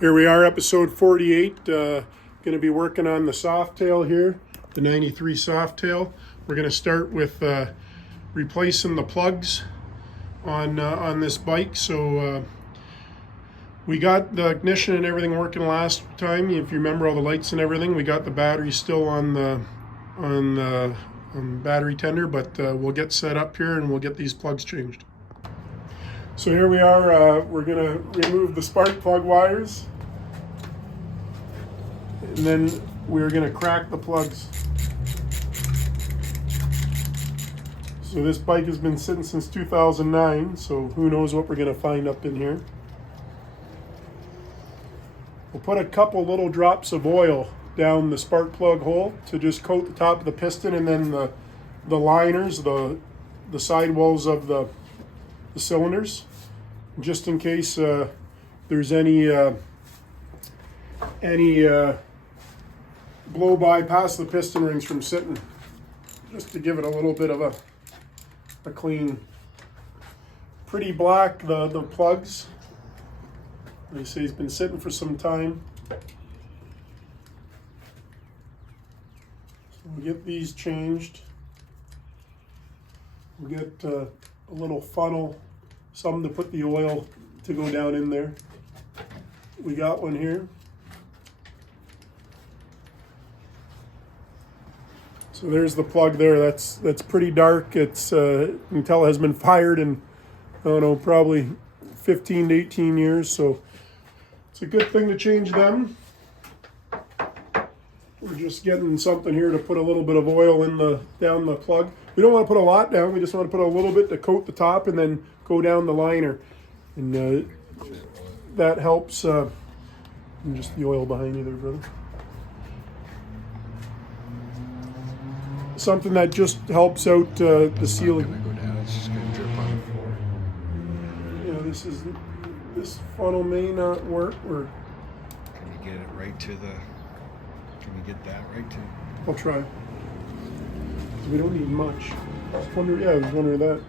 Here we are, episode 48. Going to be working on the Softail here, the 93 Softail. We're going to start with replacing the plugs on this bike. So we got the ignition and everything working last time. If you remember all the lights and everything, we got the battery still on the battery tender, but we'll get set up here and we'll get these plugs changed. So here we are, we're going to remove the spark plug wires, and then we're going to crack the plugs. So this bike has been sitting since 2009, so who knows what we're going to find up in here. We'll put a couple little drops of oil down the spark plug hole to just coat the top of the piston, and then the liners, the sidewalls of the cylinders, just in case there's any blow by past the piston rings from sitting, just to give it a little bit of a clean. Pretty black, the plugs. They say he's been sitting for some time. So we'll get these changed. We'll get a little funnel, something to put the oil to go down in there. We got one here. So there's the plug there. That's pretty dark. It's you can tell it has been fired in, I don't know, probably 15 to 18 years. So it's a good thing to change them. We're just getting something here to put a little bit of oil in down the plug. We don't want to put a lot down. We just want to put a little bit to coat the top and then go down the liner, and that helps. And just the oil behind you there, brother. Something that just helps out the sealing. It's not gonna go down. It's just gonna drip on the floor. Yeah, this funnel may not work. Or Can you get it right to the? Can you get that right to? I'll try. We don't need much. I was wondering that.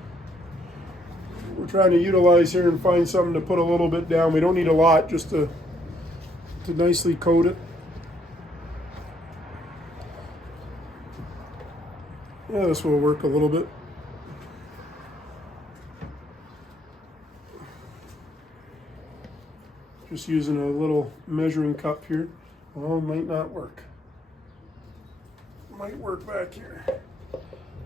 We're trying to utilize here and find something to put a little bit down. We don't need a lot, just to nicely coat it. Yeah, this will work a little bit. Just using a little measuring cup here. Well, it might not work. Might work back here.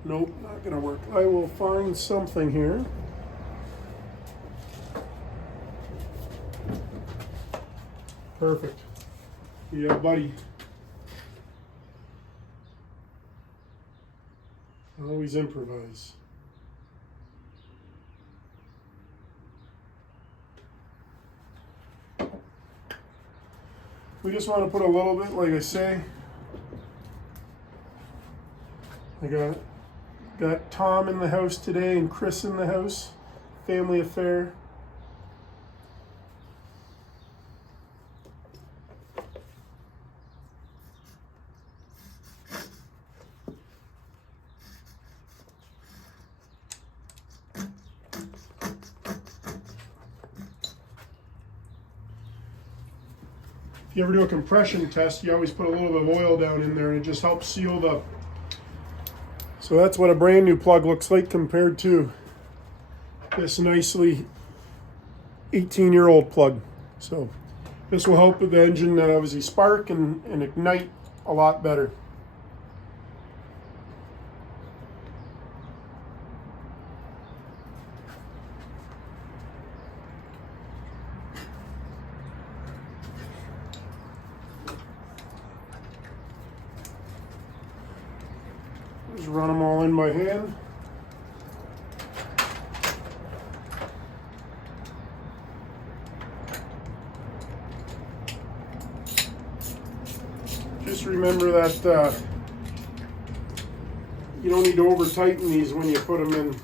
Nope, not gonna work. I will find something here. Perfect. Yeah, buddy. Always improvise. We just want to put a little bit, like I say. I got Tom in the house today and Chris in the house. Family affair. If you ever do a compression test, you always put a little bit of oil down in there, and it just helps seal the. So that's what a brand new plug looks like compared to this nicely 18-year-old plug. So this will help with the engine obviously spark and ignite a lot better. Just run them all in by hand. Just remember that you don't need to over tighten these when you put them in.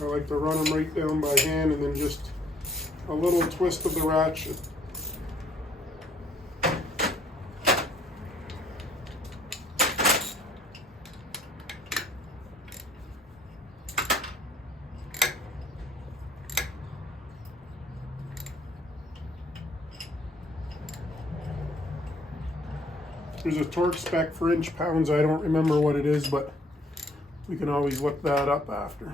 I like to run them right down by hand and then just a little twist of the ratchet. There's a torque spec for inch pounds. I don't remember what it is, but we can always look that up after.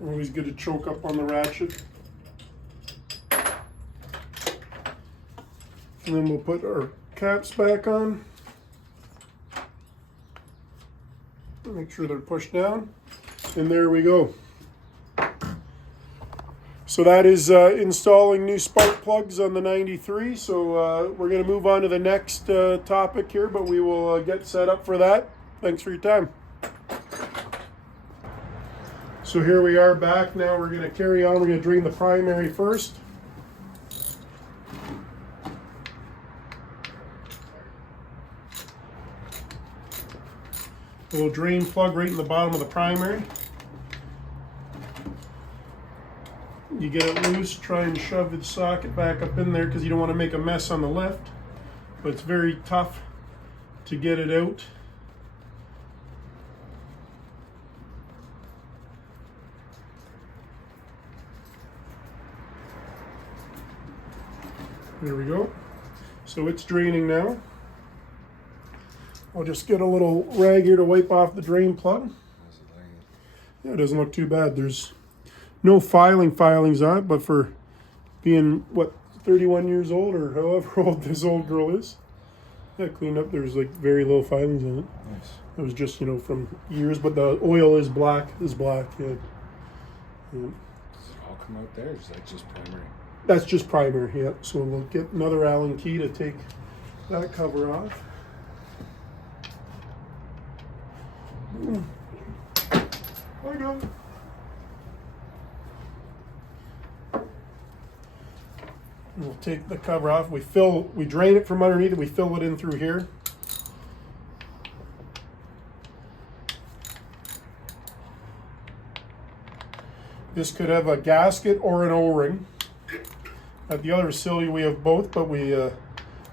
Always good to choke up on the ratchet. And then we'll put our caps back on. Make sure they're pushed down. And there we go. So that is installing new spark plugs on the 93. So we're going to move on to the next topic here, but we will get set up for that. Thanks for your time. So here we are back. Now we're going to carry on. We're going to drain the primary first. A little drain plug right in the bottom of the primary. You get it loose, try and shove the socket back up in there because you don't want to make a mess on the lift. But it's very tough to get it out. There we go. So it's draining now. I'll just get a little rag here to wipe off the drain plug. Yeah, it doesn't look too bad. There's no filings on it, but for being, what, 31 years old or however old this old girl is, yeah, cleaned up. There's like very low filings on it. Nice. It was just, from years, but the oil is black. Yeah. Does it all come out there, or is that just primary? That's just primer, yeah. So we'll get another Allen key to take that cover off. There you go. We'll take the cover off. We drain it from underneath it. We fill it in through here. This could have a gasket or an O-ring. At the other facility we have both, but we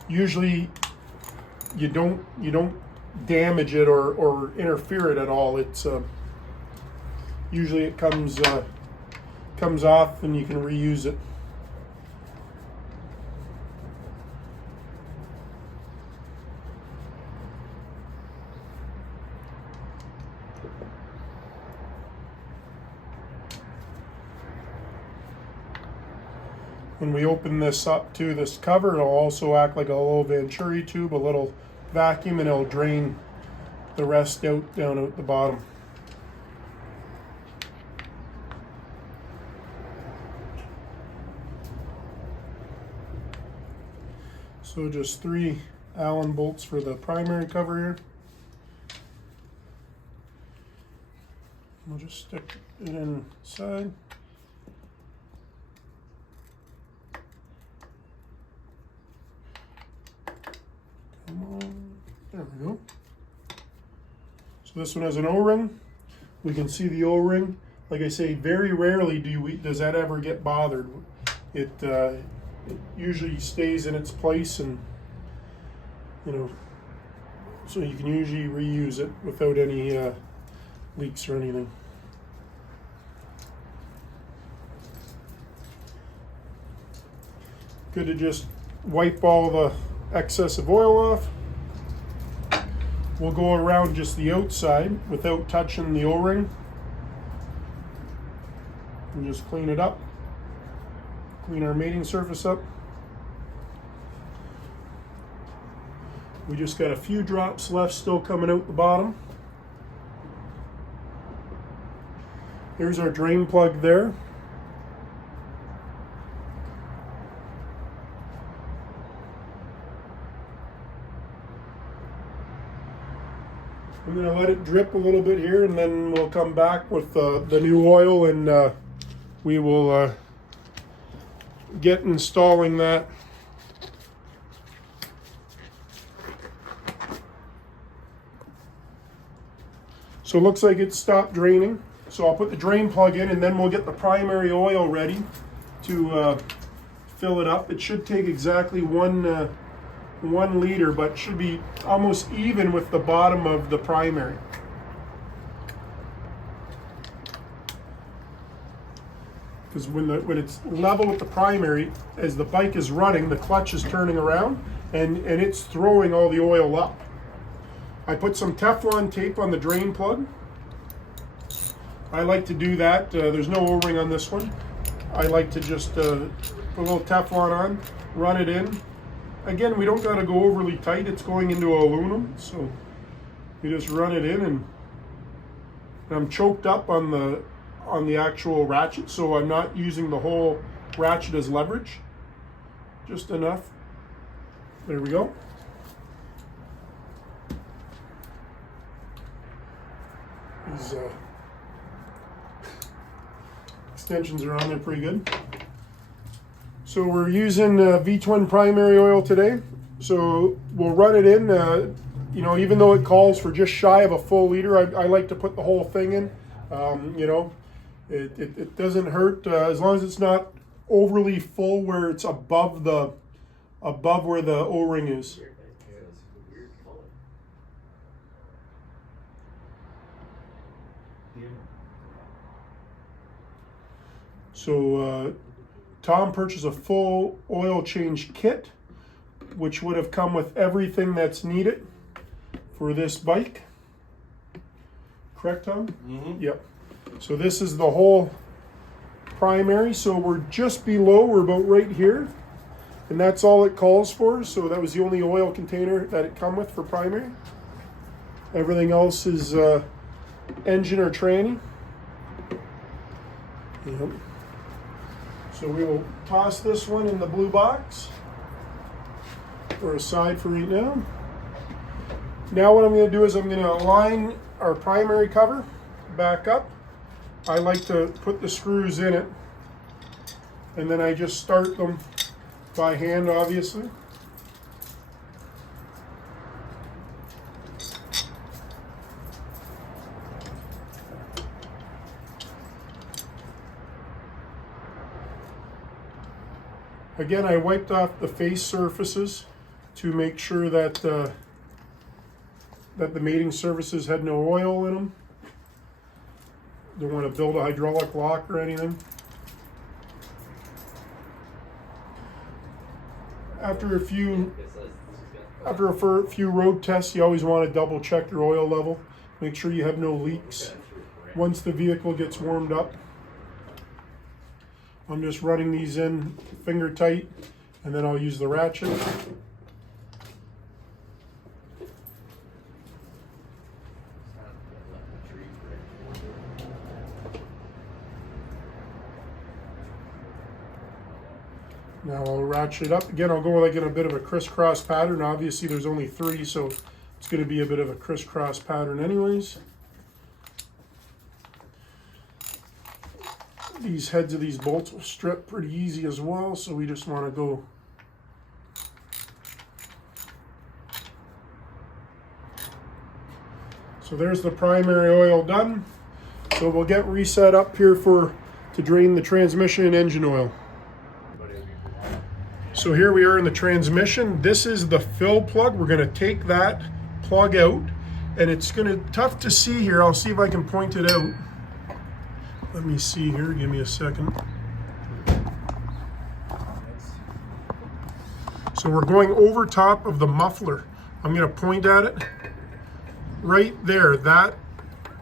usually you don't damage it or interfere it at all. It's usually it comes off and you can reuse it. When we open this up to this cover, it'll also act like a little Venturi tube, a little vacuum, and it'll drain the rest out down at the bottom. So just 3 Allen bolts for the primary cover here. We'll just stick it inside. There we go. So this one has an O-ring. We can see the O-ring. Like I say, very rarely does that ever get bothered. It usually stays in its place, and so you can usually reuse it without any leaks or anything. Good to just wipe all the excess of oil off. We'll go around just the outside without touching the O-ring and just clean it up. Clean our mating surface up. We just got a few drops left still coming out the bottom. There's our drain plug there. I'm going to let it drip a little bit here, and then we'll come back with the new oil, and we will get installing that. So it looks like it's stopped draining. So I'll put the drain plug in, and then we'll get the primary oil ready to fill it up. It should take exactly 1 liter, but should be almost even with the bottom of the primary. because when it's level with the primary, as the bike is running, the clutch is turning around and it's throwing all the oil up. I put some Teflon tape on the drain plug. I like to do that. There's no O-ring on this one. I like to just put a little Teflon on, run it in. Again, we don't got to go overly tight. It's going into aluminum, so you just run it in, and I'm choked up on the actual ratchet, so I'm not using the whole ratchet as leverage. Just enough. There we go. These extensions are on there pretty good. So we're using V-twin primary oil today. So we'll run it in, you know, even though it calls for just shy of a full liter, I like to put the whole thing in. You know, it doesn't hurt as long as it's not overly full where it's above where the O-ring is. So Tom purchased a full oil change kit, which would have come with everything that's needed for this bike. Correct, Tom? Mm-hmm. Yep. So this is the whole primary. So we're just below, we're about right here. And that's all it calls for. So that was the only oil container that it come with for primary. Everything else is engine or tranny. Yep. So we will toss this one in the blue box, or aside for right now. Now what I'm going to do is I'm going to align our primary cover back up. I like to put the screws in it, and then I just start them by hand, obviously. Again, I wiped off the face surfaces to make sure that that the mating surfaces had no oil in them. Don't want to build a hydraulic lock or anything. After a few road tests, you always want to double check your oil level. Make sure you have no leaks. Once the vehicle gets warmed up, I'm just running these in finger tight, and then I'll use the ratchet. Now I'll ratchet it up. Again, I'll go like in a bit of a crisscross pattern. Obviously there's only 3, so it's going to be a bit of a crisscross pattern anyways. These heads of these bolts will strip pretty easy as well, so we just want to go so there's the primary oil done. So we'll get reset up here to drain the transmission and engine oil. So here we are in the transmission. This is the fill plug. We're going to take that plug out, and it's going to tough to see here. I'll see if I can point it out. Let me see here, give me a second. So we're going over top of the muffler. I'm going to point at it. Right there, that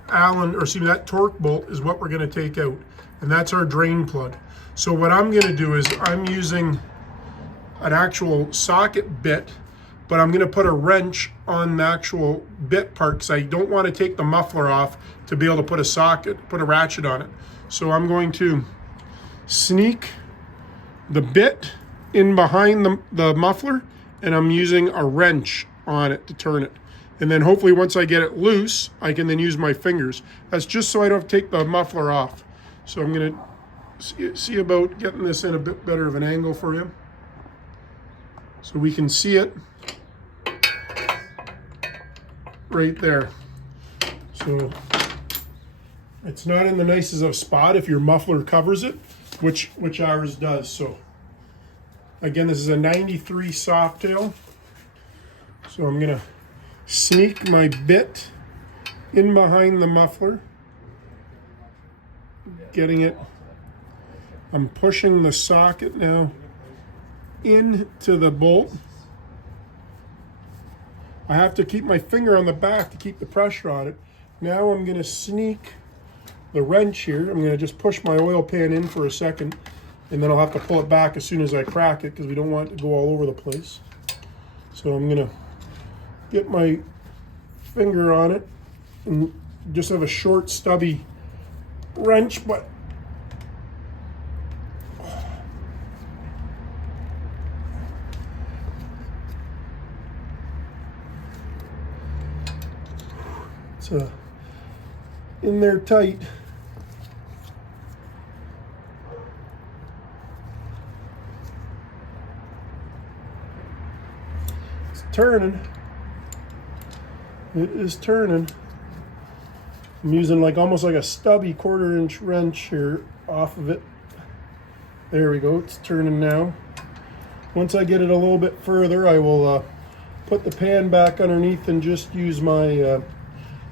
that torque bolt is what we're going to take out. And that's our drain plug. So what I'm going to do is I'm using an actual socket bit, but I'm going to put a wrench on the actual bit part because I don't want to take the muffler off to be able to put a ratchet on it. So I'm going to sneak the bit in behind the muffler, and I'm using a wrench on it to turn it. And then hopefully once I get it loose, I can then use my fingers. That's just so I don't take the muffler off. So I'm going to see about getting this in a bit better of an angle for you, so we can see it right there. So it's not in the nicest of spot if your muffler covers it, which ours does. So again, this is a 93 Softail. So I'm gonna sneak my bit in behind the muffler, getting it I'm pushing the socket now into the bolt. I have to keep my finger on the back to keep the pressure on it. Now I'm going to sneak the wrench here. I'm going to just push my oil pan in for a second, and then I'll have to pull it back as soon as I crack it because we don't want it to go all over the place. So I'm going to get my finger on it and just have a short stubby wrench, but it's in there tight. It's turning. It is turning. I'm using like almost like a stubby 1/4 inch wrench here off of it. There we go, it's turning now. Once I get it a little bit further, I will put the pan back underneath and just use my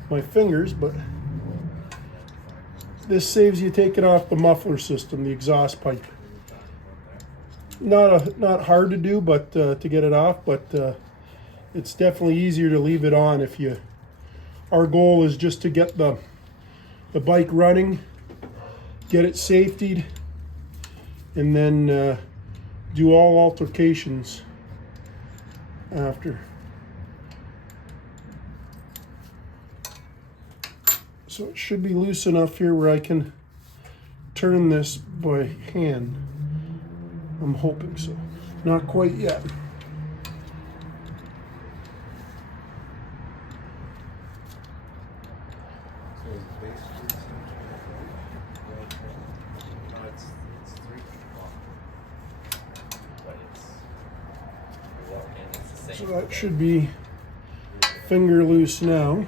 my fingers, but this saves you taking off the muffler system, the exhaust pipe. Not hard to do, but to get it off, but it's definitely easier to leave it on if you. Our goal is just to get the bike running, get it safetied, and then do all altercations after. So it should be loose enough here where I can turn this by hand. I'm hoping so. Not quite yet. So that should be finger loose now.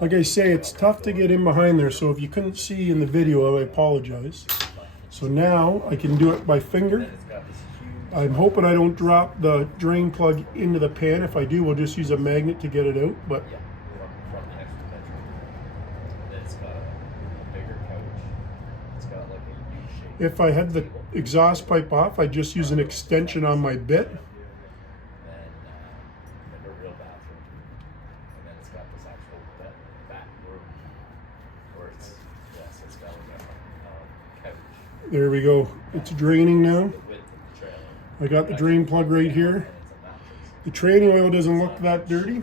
Like I say, it's tough to get in behind there, so if you couldn't see in the video, I apologize. So now I can do it by finger. I'm hoping I don't drop the drain plug into the pan. If I do, we'll just use a magnet to get it out. But if I had the exhaust pipe off, I'd just use an extension on my bit. There we go. It's draining now. I got the drain plug right here. The training oil doesn't look that dirty.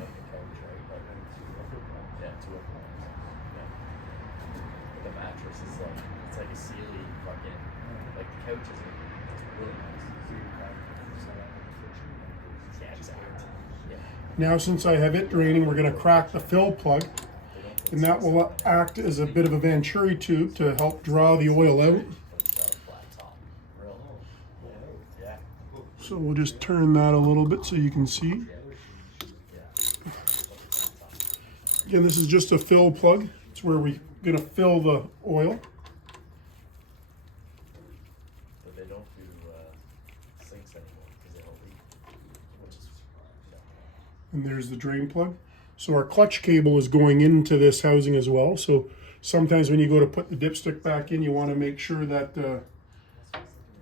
Now, since I have it draining, we're going to crack the fill plug, and that will act as a bit of a Venturi tube to help draw the oil out. So we'll just turn that a little bit so you can see. Again, this is just a fill plug. It's where we're going to fill the oil. But they don't do sinks anymore because they don't leak. And there's the drain plug. So our clutch cable is going into this housing as well. So sometimes when you go to put the dipstick back in, you want to make sure that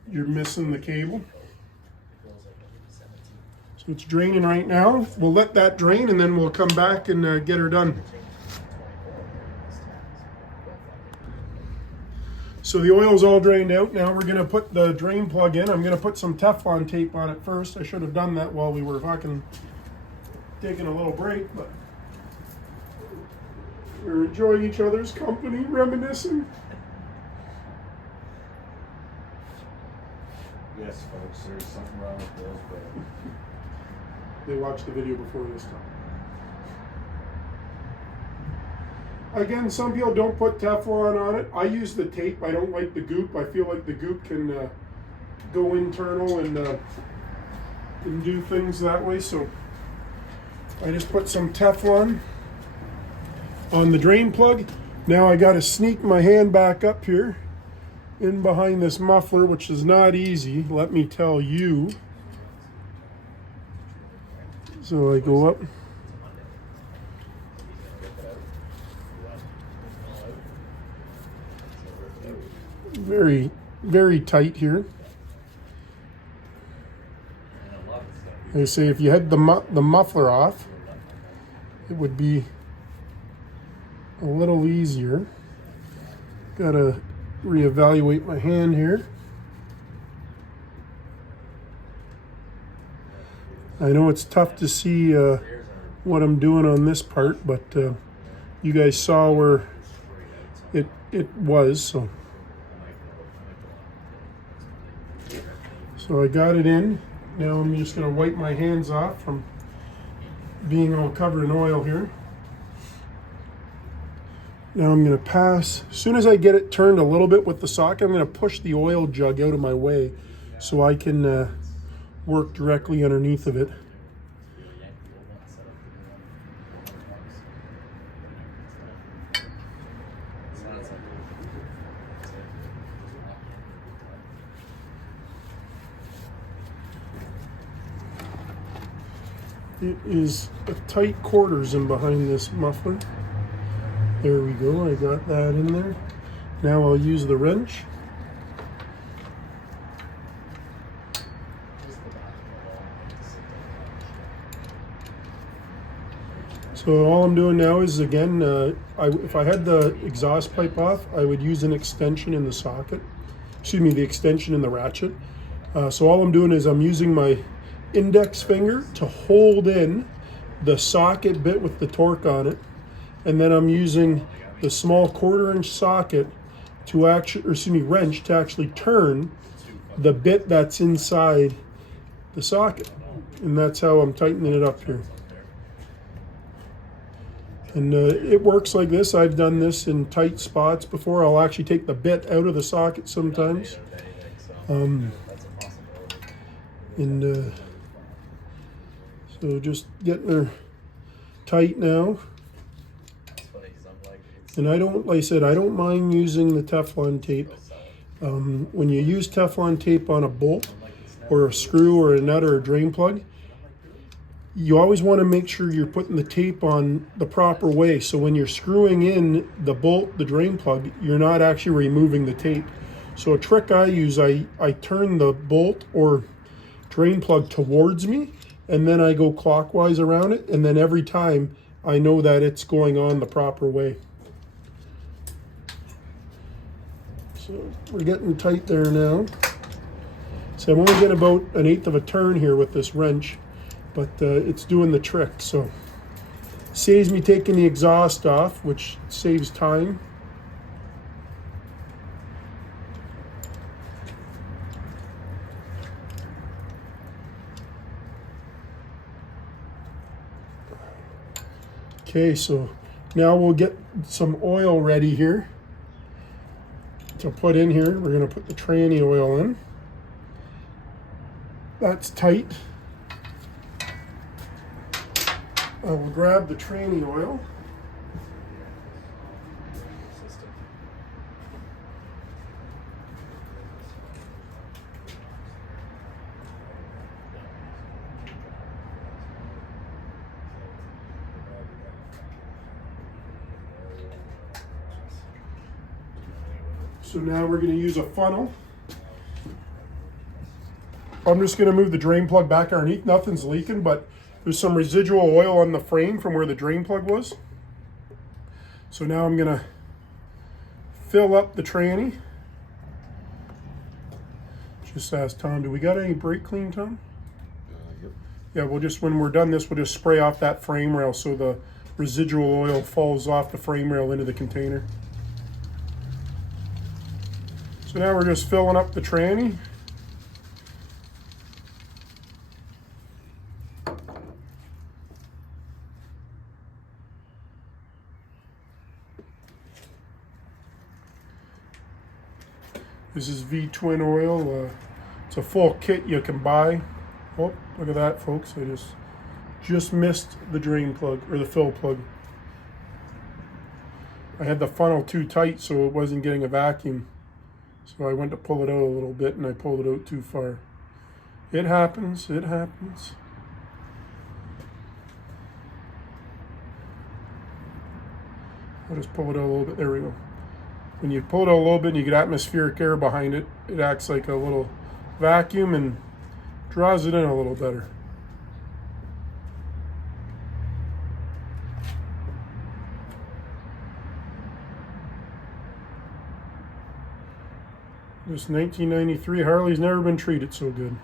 you're missing the cable. So it's draining right now. We'll let that drain and then we'll come back and get her done. So the oil's all drained out. Now we're gonna put the drain plug in. I'm gonna put some Teflon tape on it first. I should have done that while we were fucking taking a little break, but we're enjoying each other's company, reminiscing. Yes, folks, there's something wrong with those, but They watched the video before this time. Again, some people don't put Teflon on it. I use the tape. I don't like the goop. I feel like the goop can go internal and do things that way. So I just put some Teflon on the drain plug. Now I got to sneak my hand back up here in behind this muffler, which is not easy, let me tell you. So I go up. Very very tight here. And a lot of stuff. They say if you had the muffler off, it would be a little easier. Gotta reevaluate my hand here. I know it's tough to see what I'm doing on this part, but you guys saw where it was, so I got it in. Now I'm just gonna wipe my hands off from being all covered in oil here. Now I'm gonna pass, as soon as I get it turned a little bit with the socket, I'm gonna push the oil jug out of my way so I can work directly underneath of it. It is a tight quarters in behind this muffler. There we go, I got that in there. Now I'll use the wrench. So all I'm doing now is, again, if I had the exhaust pipe off, I would use an extension in the socket. Excuse me, the extension in the ratchet. So all I'm doing is I'm using my index finger to hold in the socket bit with the torque on it, and then I'm using the small 1/4-inch socket to actually, or excuse me, wrench to actually turn the bit that's inside the socket, and that's how I'm tightening it up here. And it works like this. I've done this in tight spots before. I'll actually take the bit out of the socket sometimes. So just getting her tight now. And I don't, like I said, I don't mind using the Teflon tape. When you use Teflon tape on a bolt or a screw or a nut or a drain plug, you always want to make sure you're putting the tape on the proper way. So when you're screwing in the bolt, the drain plug, you're not actually removing the tape. So a trick I use, I turn the bolt or drain plug towards me, and then I go clockwise around it, and then every time I know that it's going on the proper way. So we're getting tight there now. So I'm only getting about 1/8 of a turn here with this wrench, but it's doing the trick. So saves me taking the exhaust off, which saves time. Okay, so now we'll get some oil ready here to put in here. We're going to put the tranny oil in. That's tight. I will grab the tranny oil. So now we're going to use a funnel. I'm just going to move the drain plug back underneath. Nothing's leaking, but there's some residual oil on the frame from where the drain plug was. So now I'm going to fill up the tranny. Just ask Tom, do we got any brake clean, Tom? Yep. Yeah, we'll just, when we're done this, we'll just spray off that frame rail so the residual oil falls off the frame rail into the container. So now we're just filling up the tranny. This is V-twin oil. It's a full kit you can buy. Oh, look at that, folks. I just missed the drain plug, or the fill plug. I had the funnel too tight, so it wasn't getting a vacuum. So I went to pull it out a little bit, and I pulled it out too far. It happens, it happens. I'll just pull it out a little bit. There we go. when you pull it out a little bit and you get atmospheric air behind it, it acts like a little vacuum and draws it in a little better. This 1993 Harley's never been treated so good.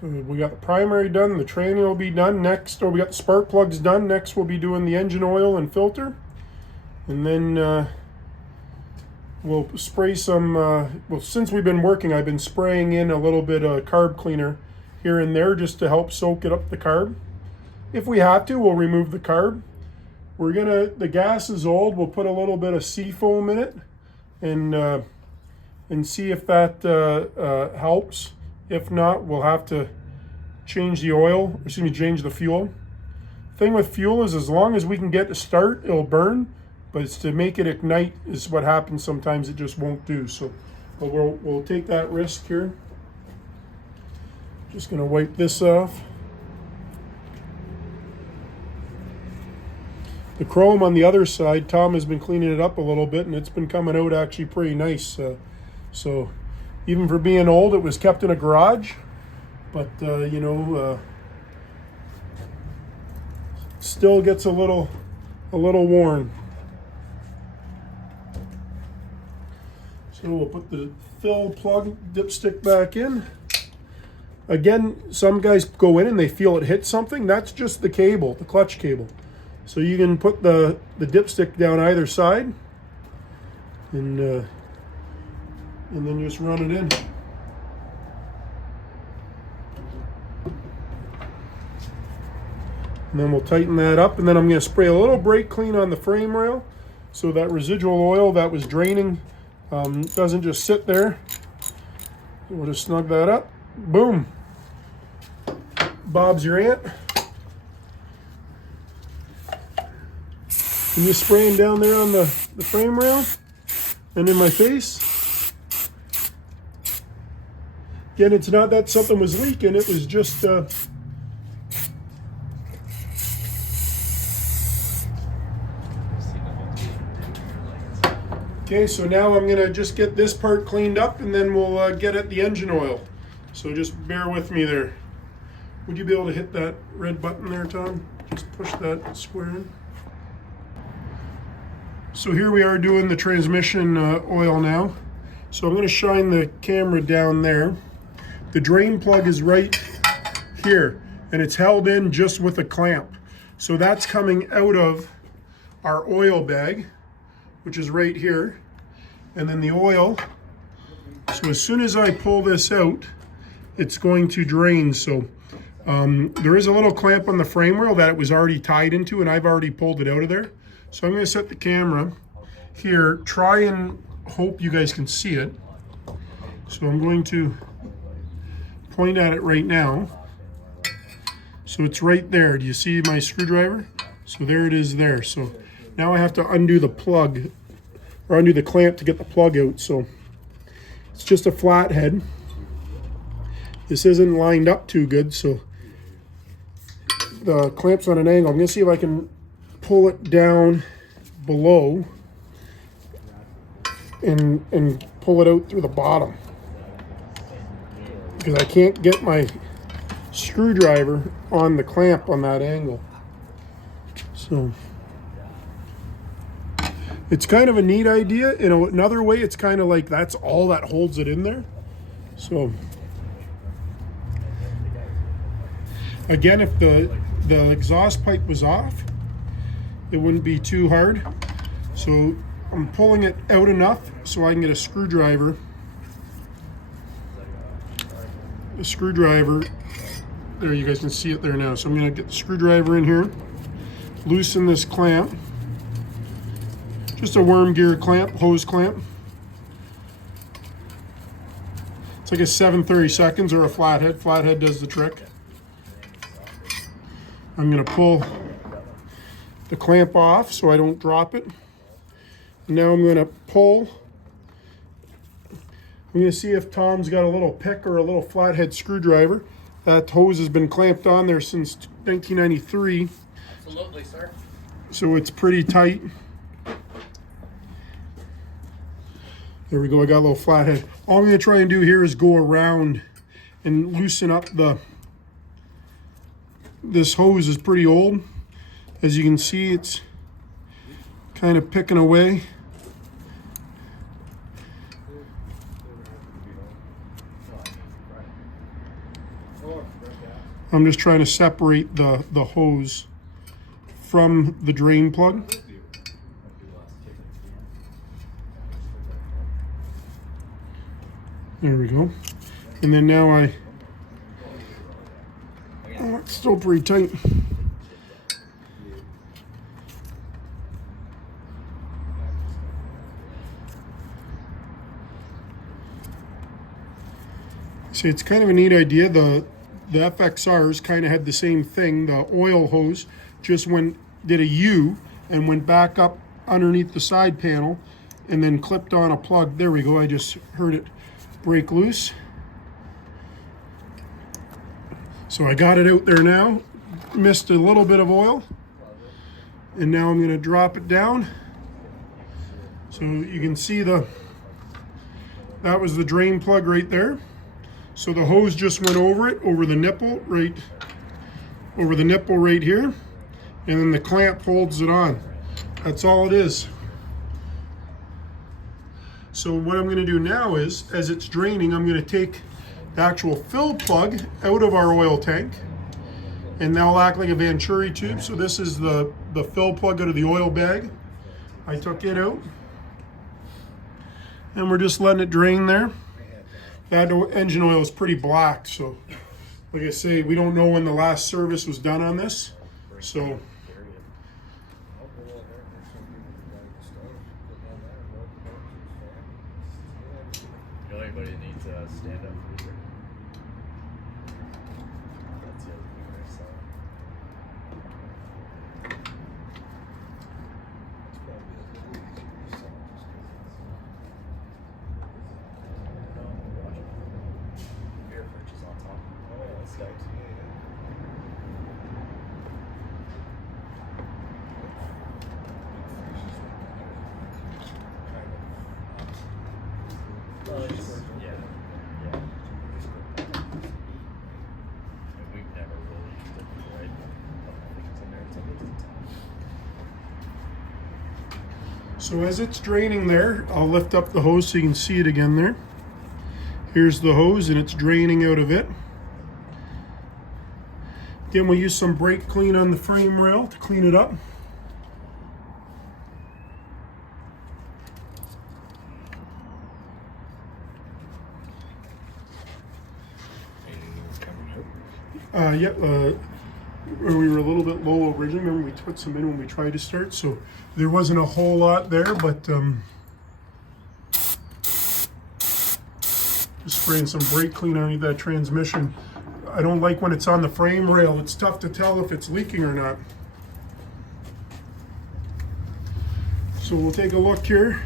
So we got the primary done, the tranny will be done next, or we got the spark plugs done. Next we'll be doing the engine oil and filter. And then we'll spray some, well, since we've been working, I've been spraying in a little bit of carb cleaner here and there just to help soak it up the carb. If we have to, we'll remove the carb. The gas is old, we'll put a little bit of seafoam in it and see if that helps. If not, we'll have to change the oil, change the fuel. Thing with fuel is as long as we can get to start, it'll burn. But it's to make it ignite is what happens sometimes. It just won't do. So, but we'll take that risk here. Just gonna wipe this off. The chrome on the other side, Tom has been cleaning it up a little bit, and it's been coming out actually pretty nice. So, even for being old, it was kept in a garage, but still gets a little worn. So we'll put the fill plug dipstick back in. Again, some guys go in and they feel it hit something. That's just the cable, the clutch cable. So you can put the dipstick down either side and then just run it in. And then we'll tighten that up, and then I'm going to spray a little brake clean on the frame rail so that residual oil that was draining doesn't just sit there. We'll just snug that up. Boom. Bob's your aunt. And just spraying down there on the frame rail and in my face. Again, it's not that something was leaking, it was just okay, so now I'm gonna just get this part cleaned up and then we'll get at the engine oil. So just bear with me there. Would you be able to hit that red button there, Tom? Just push that square in. So here we are doing the transmission oil now. So I'm gonna shine the camera down there. The drain plug is right here and it's held in just with a clamp. So that's coming out of our oil bag, which is right here, and then the oil. So as soon as I pull this out, it's going to drain. So there is a little clamp on the frame rail that it was already tied into, and I've already pulled it out of there. So I'm going to set the camera here, try and hope you guys can see it. So I'm going to point at it right now. So it's right there. Do you see my screwdriver? So there it is there. So now I have to undo the plug, or undo the clamp to get the plug out. So it's just a flat head. This isn't lined up too good, so the clamp's on an angle. I'm gonna see if I can pull it down below and pull it out through the bottom, because I can't get my screwdriver on the clamp on that angle. So it's kind of a neat idea. In another way, it's kind of like that's all that holds it in there. So again, if the exhaust pipe was off, it wouldn't be too hard. So I'm pulling it out enough so I can get a screwdriver. There, you guys can see it there now. So I'm gonna get the screwdriver in here, loosen this clamp. Just a worm gear clamp, hose clamp. It's like a 7/32 or a flathead. Flathead does the trick. I'm gonna pull the clamp off so I don't drop it. Now I'm gonna pull I'm going to see if Tom's got a little pick or a little flathead screwdriver. That hose has been clamped on there since 1993. Absolutely, sir. So it's pretty tight. There we go, I got a little flathead. All I'm going to try and do here is go around and loosen up this hose is pretty old. As you can see, it's kind of picking away. I'm just trying to separate the hose from the drain plug. There we go. And then now oh, it's still pretty tight. See, it's kind of a neat idea. The FXRs kind of had the same thing. The oil hose just did a U and went back up underneath the side panel and then clipped on a plug. There we go. I just heard it break loose. So I got it out there now. Missed a little bit of oil. And now I'm going to drop it down. So you can see that was the drain plug right there. So the hose just went over it, over the nipple right here, and then the clamp holds it on. That's all it is. So what I'm going to do now is, as it's draining, I'm going to take the actual fill plug out of our oil tank, and that'll act like a Venturi tube. So this is the fill plug out of the oil bag. I took it out, and we're just letting it drain there. That engine oil is pretty black, so like I say, we don't know when the last service was done on this. So You know anybody that needs a stand-up freezer? That's the other thing they're selling. Beer fridge is on top. Oh, yeah, that's nice. Well, it's, yeah. And we've never really used it before. I don't think it's in there. It's under the top. So as it's draining there, I'll lift up the hose so you can see it again there. Here's the hose and it's draining out of it. Again, we'll use some brake clean on the frame rail to clean it up. Where we were a little bit low originally. Remember, we put some in when we tried to start, so there wasn't a whole lot there, but just spraying some brake clean underneath that transmission. I don't like when it's on the frame rail. It's tough to tell if it's leaking or not. So we'll take a look here.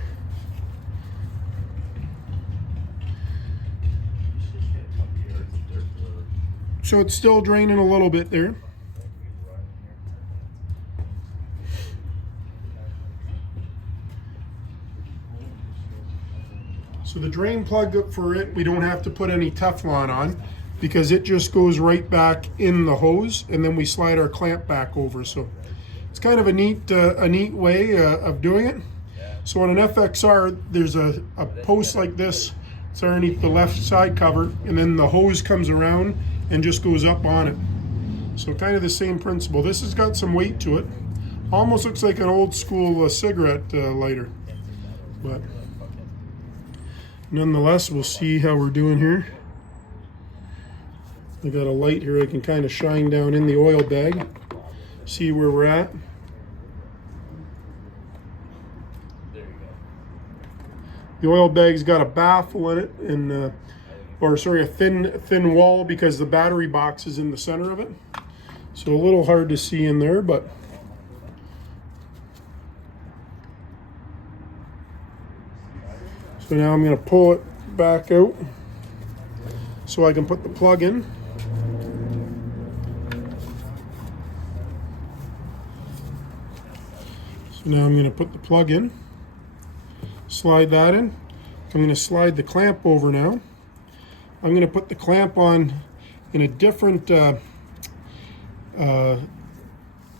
So it's still draining a little bit there. So the drain plug for it, we don't have to put any Teflon on because it just goes right back in the hose and then we slide our clamp back over. So it's kind of a neat way of doing it. So on an FXR, there's a post like this. It's underneath the left side cover and then the hose comes around and just goes up on it. So kind of the same principle. This has got some weight to it. Almost looks like an old school cigarette lighter. But nonetheless, we'll see how we're doing here. I got a light here I can kind of shine down in the oil bag, see where we're at. There you go. The oil bag's got a baffle in it, and a thin wall because the battery box is in the center of it. So a little hard to see in there, but so now I'm going to pull it it back out so I can put the plug in. So now I'm going to put the plug in, slide that in. I'm going to slide the clamp over now. I'm going to put the clamp on in a different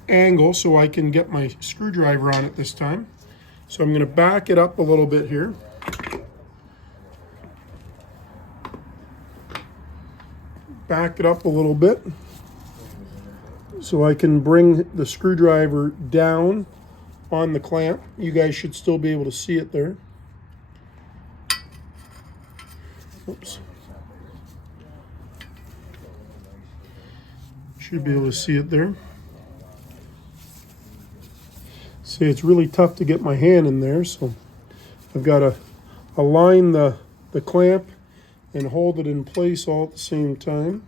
angle so I can get my screwdriver on it this time. So I'm going to back it up a little bit here. Back it up a little bit so I can bring the screwdriver down on the clamp. You guys should still be able to see it there. Oops. Should be able to see it there. See, it's really tough to get my hand in there, so I've got to align the clamp and hold it in place all at the same time.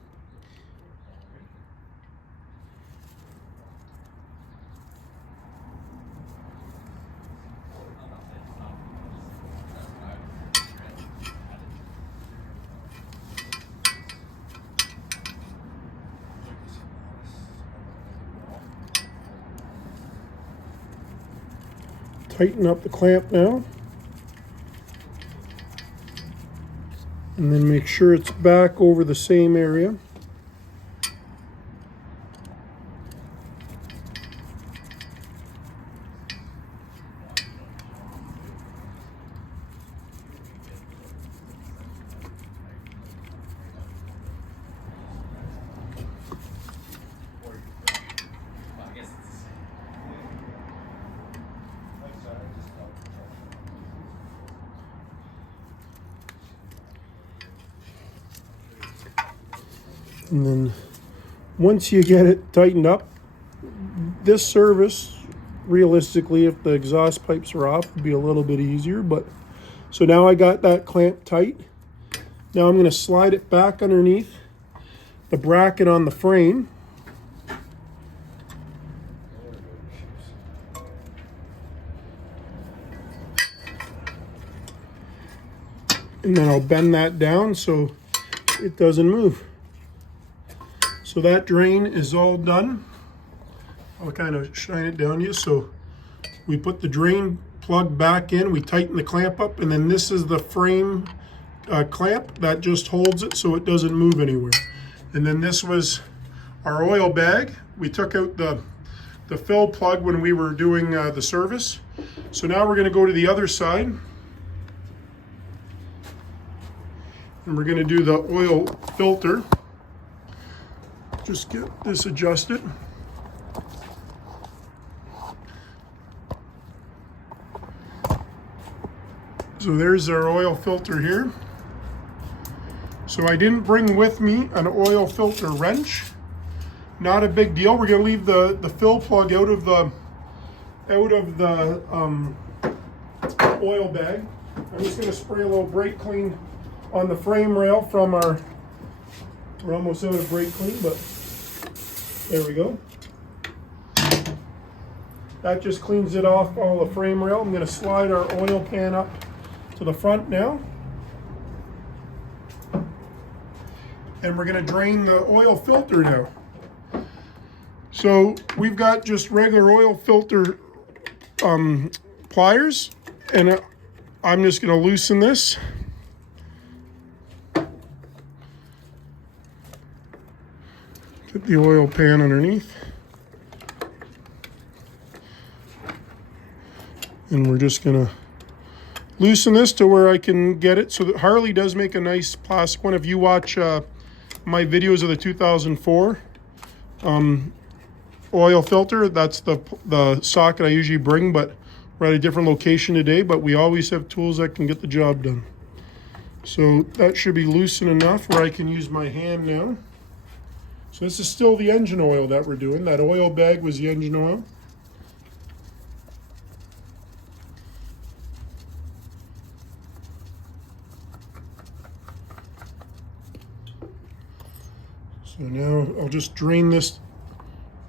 Tighten up the clamp now. And then make sure it's back over the same area. And then once you get it tightened up, this service, realistically, if the exhaust pipes are off, would be a little bit easier. But so now I got that clamp tight. Now I'm going to slide it back underneath the bracket on the frame. And then I'll bend that down so it doesn't move. So that drain is all done. I'll kind of shine it down to you. So we put the drain plug back in, we tighten the clamp up, and then this is the frame clamp that just holds it so it doesn't move anywhere. And then this was our oil bag. We took out the fill plug when we were doing the service. So now we're going to go to the other side. And we're going to do the oil filter. Just get this adjusted. So there's our oil filter here. So I didn't bring with me an oil filter wrench. Not a big deal. We're going to leave the fill plug out of the oil bag. I'm just going to spray a little brake clean on the frame rail from our. We're almost out of brake clean, but there we go. That just cleans it off all the frame rail. I'm going to slide our oil pan up to the front now. And we're going to drain the oil filter now. So we've got just regular oil filter pliers, and I'm just going to loosen this. Put the oil pan underneath. And we're just going to loosen this to where I can get it. So that Harley does make a nice plastic one. If you watch my videos of the 2004 oil filter, that's the socket I usually bring, but we're at a different location today, but we always have tools that can get the job done. So that should be loosened enough where I can use my hand now. So this is still the engine oil that we're doing. That oil bag was the engine oil. So now I'll just drain this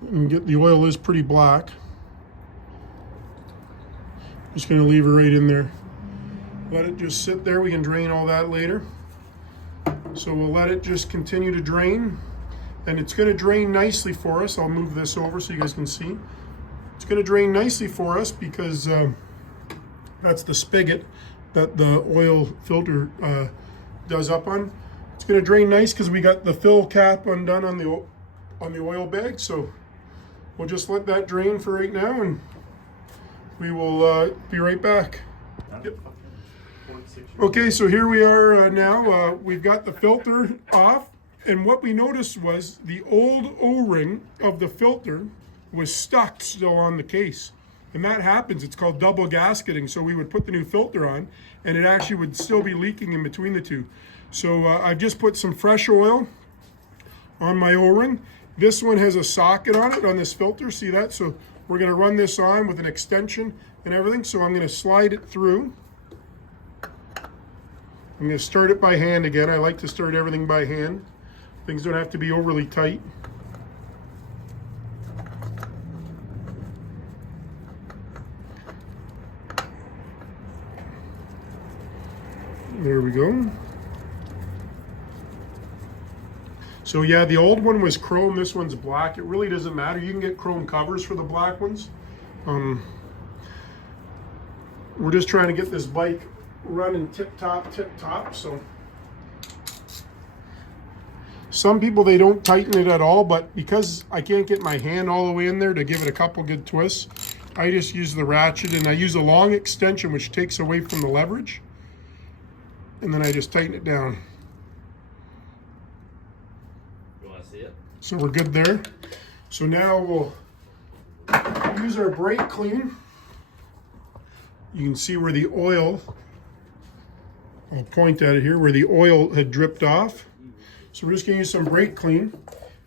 and get the oil is pretty black. Just going to leave it right in there. let it just sit there. We can drain all that later. So we'll let it just continue to drain, and it's going to drain nicely for us. I'll move this over so you guys can see. It's going to drain nicely for us because that's the spigot that the oil filter does up on. It's going to drain nice because we got the fill cap undone on the oil bag. So we'll just let that drain for right now, and we will be right back. Yep. Okay, so here we are now. We've got the filter off, and what we noticed was the old O-ring of the filter was stuck still on the case. And that happens. It's called double gasketing. So we would put the new filter on, and it actually would still be leaking in between the two. So I've just put some fresh oil on my O-ring. This one has a socket on it on this filter. See that? So we're going to run this on with an extension and everything. So I'm going to slide it through. I'm going to start it by hand again. I like to start everything by hand. Things don't have to be overly tight. There we go. So yeah, the old one was chrome, this one's black. It really doesn't matter. You can get chrome covers for the black ones. We're just trying to get this bike running tip top. So some people, they don't tighten it at all, but because I can't get my hand all the way in there to give it a couple good twists, I just use the ratchet, and I use a long extension which takes away from the leverage, and then I just tighten it down. You want to see it? So we're good there. So now we'll use our brake clean. You can see where the oil, I'll point at it here, where the oil had dripped off. So we're just going to use some brake clean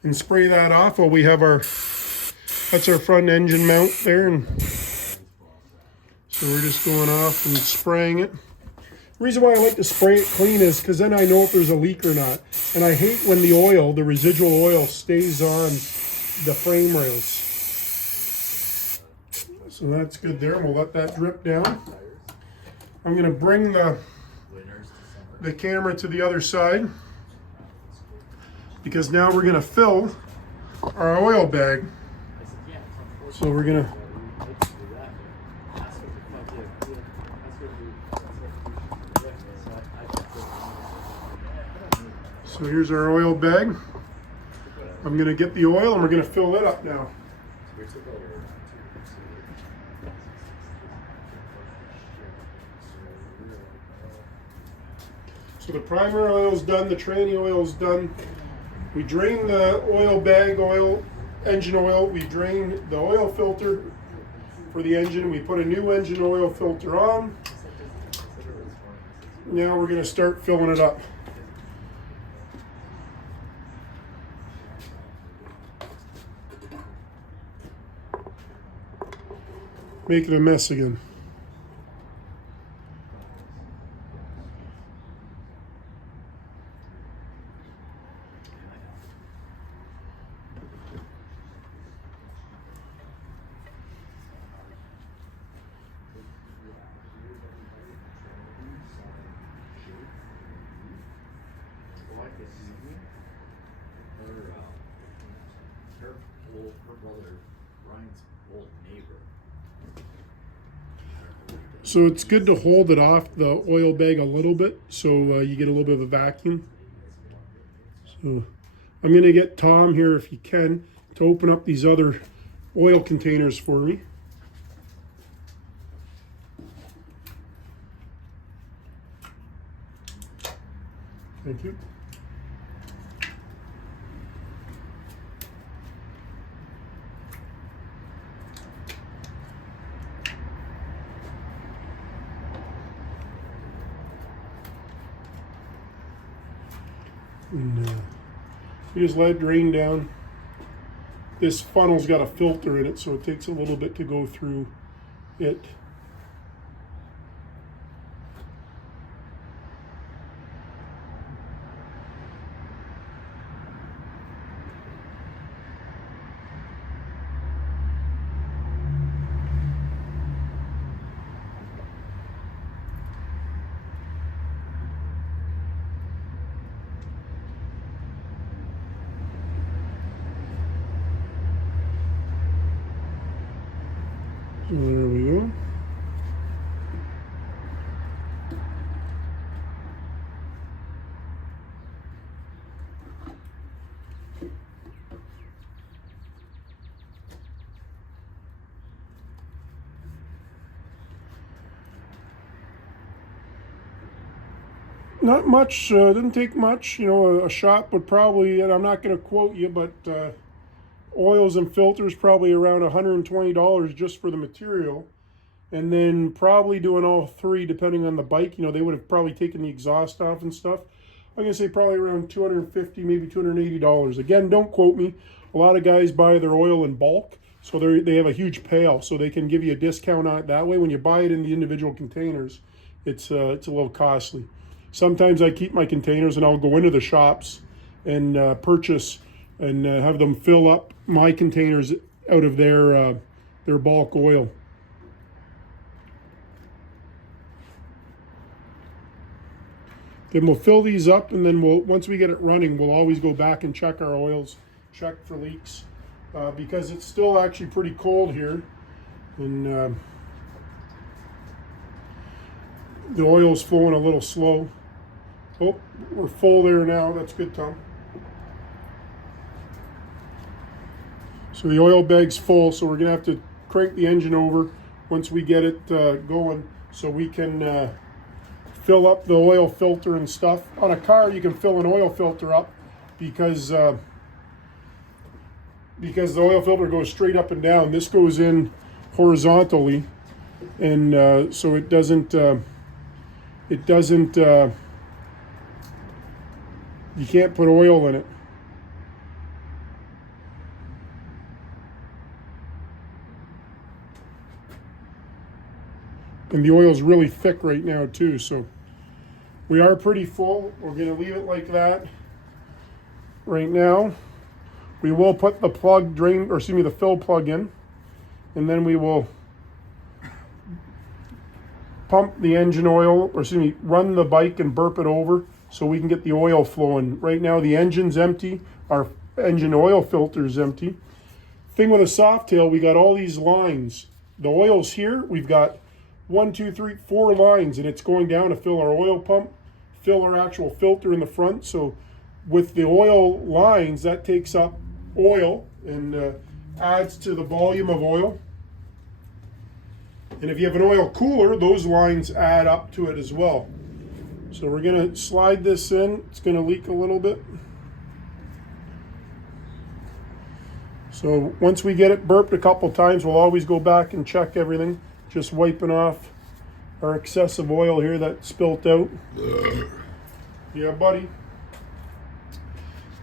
and spray that off while we have our, that's our front engine mount there. And so we're just going off and spraying it. The reason why I like to spray it clean is because then I know if there's a leak or not. And I hate when the oil, the residual oil, stays on the frame rails. So that's good there. We'll let that drip down. I'm going to bring the camera to the other side, because now we're going to fill our oil bag. So we're going to So here's our oil bag. I'm going to get the oil and we're going to fill it up now. So the primer oil's done, the tranny oil's done. We drain the oil bag engine oil. We drain the oil filter for the engine. We put a new engine oil filter on. Now we're going to start filling it up. Making a mess again. Her brother, Ryan's old neighbor. So it's good to hold it off the oil bag a little bit so you get a little bit of a vacuum. So I'm going to get Tom here, if he can, to open up these other oil containers for me. Thank you. And you just let it drain down. This funnel's got a filter in it, so it takes a little bit to go through it. There we go. Not much, didn't take much. You know, a shop would probably, and I'm not going to quote you, but oils and filters probably around $120 just for the material. And then probably doing all three depending on the bike. You know, they would have probably taken the exhaust off and stuff. I'm going to say probably around $250, maybe $280. Again, don't quote me. A lot of guys buy their oil in bulk, so they have a huge pail, so they can give you a discount on it that way. When you buy it in the individual containers, it's a little costly. Sometimes I keep my containers and I'll go into the shops and purchase and have them fill up my containers out of their bulk oil. Then we'll fill these up, and then once we get it running, we'll always go back and check our oils, check for leaks, because it's still actually pretty cold here, and the oil's flowing a little slow. Oh, we're full there now. That's good, Tom. So the oil bag's full, so we're gonna have to crank the engine over once we get it going, so we can fill up the oil filter and stuff. On a car, you can fill an oil filter up because the oil filter goes straight up and down. This goes in horizontally, and so it doesn't. You can't put oil in it. And the oil's really thick right now too, so we are pretty full. We're gonna leave it like that right now. We will put the the fill plug in, and then we will pump the engine oil, run the bike and burp it over so we can get the oil flowing. Right now the engine's empty, our engine oil filter is empty. Thing with a Softail, we got all these lines. The oil's here, we've got 1, 2, 3, 4 lines, and it's going down to fill our oil pump, fill our actual filter in the front. So with the oil lines, that takes up oil and adds to the volume of oil. And if you have an oil cooler, those lines add up to it as well. So we're gonna slide this in. It's gonna leak a little bit. So once we get it burped a couple times, we'll always go back and check everything. Just wiping off our excessive oil here that spilt out. Yeah, buddy.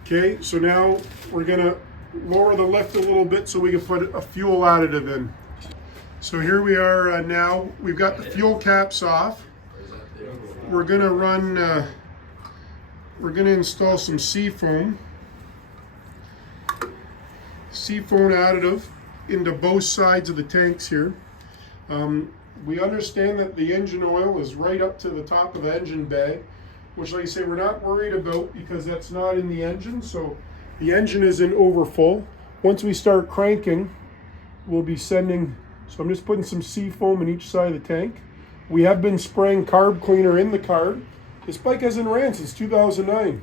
Okay, so now we're gonna lower the lift a little bit so we can put a fuel additive in. So here we are now. We've got the fuel caps off. We're gonna install some seafoam additive into both sides of the tanks here. We understand that the engine oil is right up to the top of the engine bag, which, like I say, we're not worried about because that's not in the engine. So the engine is in overfull. Once we start cranking, we'll be sending, so I'm just putting some seafoam in each side of the tank. We have been spraying carb cleaner in the carb. This bike hasn't ran since 2009.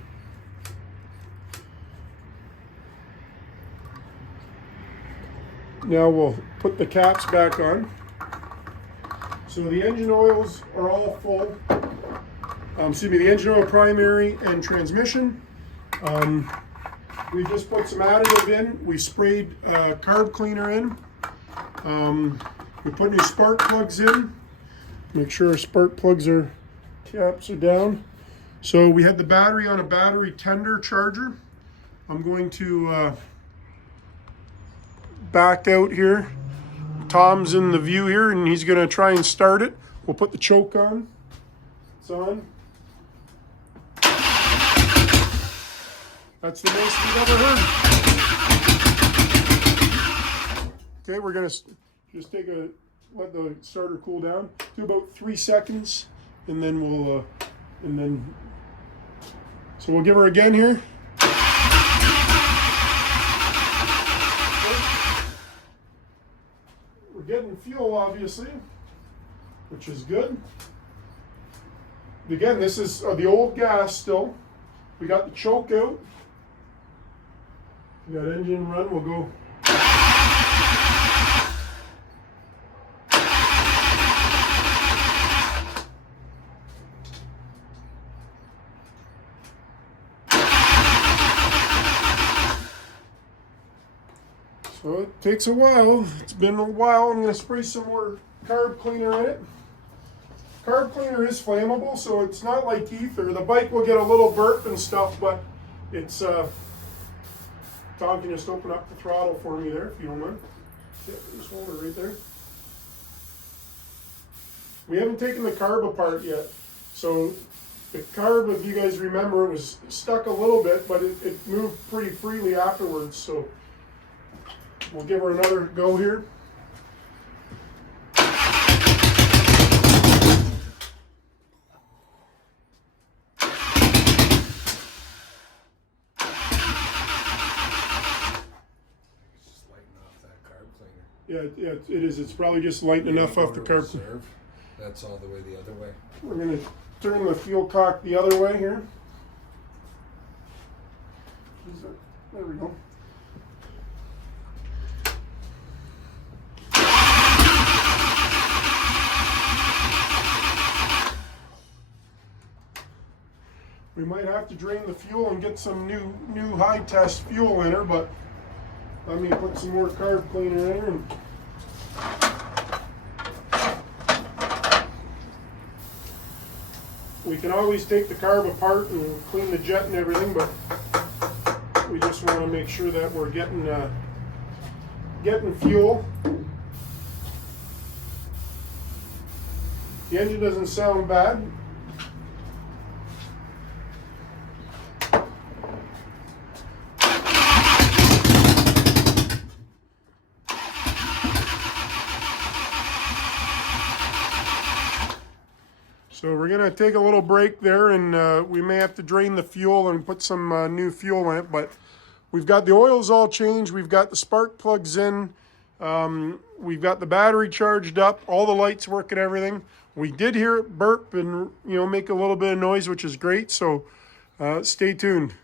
Now we'll put the caps back on. So the engine oils are all full. The engine oil primary and transmission. We just put some additive in. We sprayed carb cleaner in. We put new spark plugs in. Make sure our spark plugs caps are down. So we had the battery on a battery tender charger. I'm going to back out here. Tom's in the view here, and he's going to try and start it. We'll put the choke on. It's on. That's the most we've ever heard. Okay, we're going to just let the starter cool down. Do about 3 seconds, and then so we'll give her again here. We're getting getting fuel, obviously, which is good. Again, this is the old gas still. We got the choke out. We got engine run. We'll go. So it takes a while. It's been a while. I'm going to spray some more carb cleaner in it. Carb cleaner is flammable, so it's not like ether. The bike will get a little burp and stuff, but it's Tom can just open up the throttle for me there if you don't mind. Yeah, just hold it right there. We haven't taken the carb apart yet. So the carb, if you guys remember, it was stuck a little bit, but it moved pretty freely afterwards. So we'll give her another go here. Yeah, it is. It's probably just light enough off the carb. That's all the way the other way. We're going to turn the fuel cock the other way here. There we go. We might have to drain the fuel and get some new high test fuel in her, but let me put some more carb cleaner in her. And we can always take the carb apart and clean the jet and everything, but we just want to make sure that we're getting fuel. The engine doesn't sound bad. So we're going to take a little break there, and we may have to drain the fuel and put some new fuel in it, but we've got the oils all changed, we've got the spark plugs in, we've got the battery charged up, all the lights work and everything. We did hear it burp and make a little bit of noise, which is great, so stay tuned.